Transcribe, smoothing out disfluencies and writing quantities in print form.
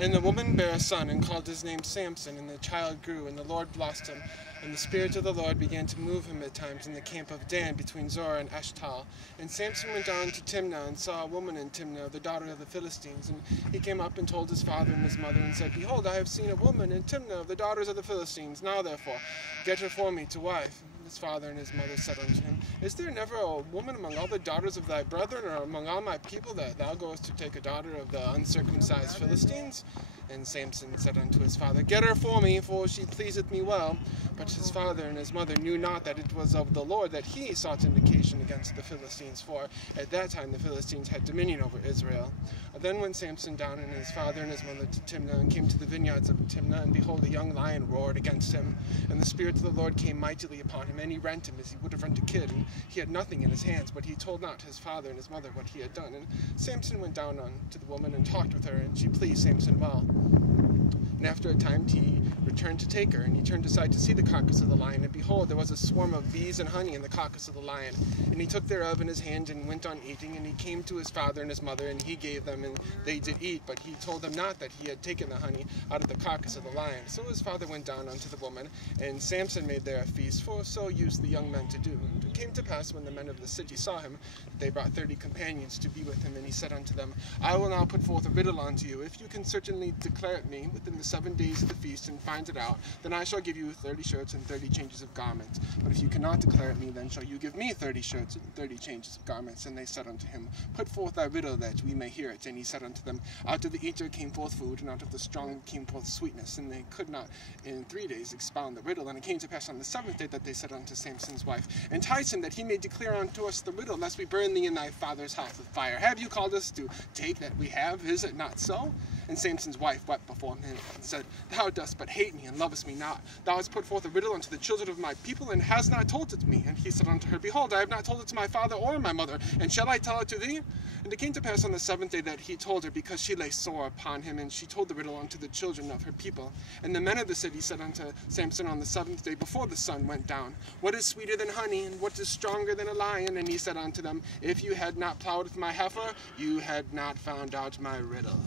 And the woman bare a son, and called his name Samson. And the child grew, and the Lord blessed him. And the Spirit of the Lord began to move him at times in the camp of Dan, between Zorah and Eshtol. And Samson went down to Timnah, and saw a woman in Timnah, the daughter of the Philistines. And he came up and told his father and his mother, and said, Behold, I have seen a woman in Timnah of the daughters of the Philistines. Now therefore, get her for me to wife. His father and his mother said unto him, Is there never a woman among all the daughters of thy brethren, or among all my people, that thou goest to take a daughter of the uncircumcised Philistines? And Samson said unto his father, Get her for me, for she pleaseth me well. But his father and his mother knew not that it was of the Lord that he sought vindication against the Philistines, for at that time the Philistines had dominion over Israel. Then went Samson down and his father and his mother to Timnah, and came to the vineyards of Timnah, and behold, a young lion roared against him. And the Spirit of the Lord came mightily upon him, and he rent him as he would have rent a kid, and he had nothing in his hands, but he told not his father and his mother what he had done. And Samson went down unto the woman, and talked with her, and she pleased Samson well. And after a time he returned to take her, and he turned aside to see the carcass of the lion, and behold, there was a swarm of bees and honey in the carcass of the lion. And he took thereof in his hand, and went on eating, and he came to his father and his mother, and he gave them, and they did eat, but he told them not that he had taken the honey out of the carcass of the lion. So his father went down unto the woman, and Samson made there a feast, for so used the young men to do. And it came to pass, when the men of the city saw him, that they brought 30 companions to be with him, and he said unto them, I will now put forth a riddle unto you. If you can certainly declare it me within the 7 days of the feast, and find it out, then I shall give you 30 shirts and 30 changes of garments. But if you cannot declare it me, then shall you give me 30 shirts and 30 changes of garments. And they said unto him, Put forth thy riddle, that we may hear it. And he said unto them, Out of the eater came forth food, and out of the strong came forth sweetness. And they could not in 3 days expound the riddle. And it came to pass on the 7th day that they said unto Samson's wife, Entice him, that he may declare unto us the riddle, lest we burn thee in thy father's house with fire. Have you called us to take that we have? Is it not so? And Samson's wife wept before him, and said, Thou dost but hate me, and lovest me not. Thou hast put forth a riddle unto the children of my people, and hast not told it to me. And he said unto her, Behold, I have not told it to my father or my mother, and shall I tell it to thee? And it came to pass on the 7th day that he told her, because she lay sore upon him, and she told the riddle unto the children of her people. And the men of the city said unto Samson on the 7th day, before the sun went down, What is sweeter than honey, and what is stronger than a lion? And he said unto them, If you had not plowed with my heifer, you had not found out my riddle.